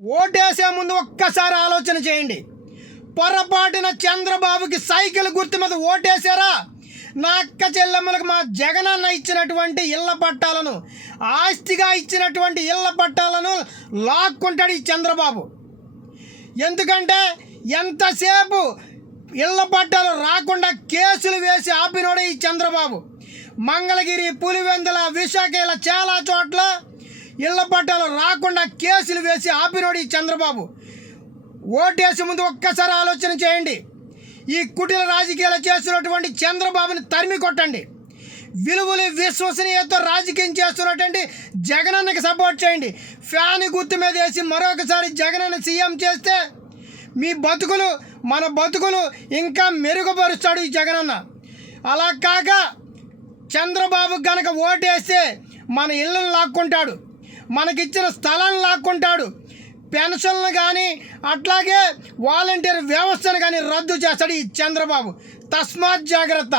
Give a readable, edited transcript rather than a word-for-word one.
ఓటేసే ముందు ఒక్కసారి ఆలోచన చేయండి. పొరపాటున చంద్రబాబుకి సైకిల్ గుర్తు మీద ఓటేశారా? నా అక్క చెల్లెమ్మలకు మా జగనన్న ఇచ్చినటువంటి ఇళ్ల పట్టాలను, ఆస్తిగా ఇచ్చినటువంటి ఇళ్ల పట్టాలను లాక్కుంటాడు ఈ చంద్రబాబు. ఎందుకంటే ఎంతసేపు ఇళ్ల పట్టాలు రాకుండా కేసులు వేసి ఆపినోడే ఈ చంద్రబాబు. మంగళగిరి, పులివెందుల, విశాఖ ఇలా చాలా చోట్ల ఇళ్ల పట్టాలు రాకుండా కేసులు వేసి ఆపినోడు ఈ చంద్రబాబు. ఓటేసే ముందు ఒక్కసారి ఆలోచన చేయండి. ఈ కుటిల రాజకీయాలు చేస్తున్నటువంటి చంద్రబాబుని తరిమి కొట్టండి. విలువలు, విశ్వసనీయతతో రాజకీయం చేస్తున్నటువంటి జగనన్నకి సపోర్ట్ చేయండి. ఫ్యాన్ గుర్తు మీద వేసి మరొకసారి జగనన్న సీఎం చేస్తే మీ బతుకులు, మన బతుకులు ఇంకా మెరుగుపరుస్తాడు ఈ జగనన్న. అలా కాక చంద్రబాబు కనుక ఓటేస్తే మన ఇళ్ళను లాక్కుంటాడు, మనకిచ్చిన స్థలాన్ని లాక్కుంటాడు, పెన్షన్లు కానీ అట్లాగే వాలంటీర్ వ్యవస్థను కానీ రద్దు చేస్తాడు ఈ చంద్రబాబు. తస్మాత్ జాగ్రత్త.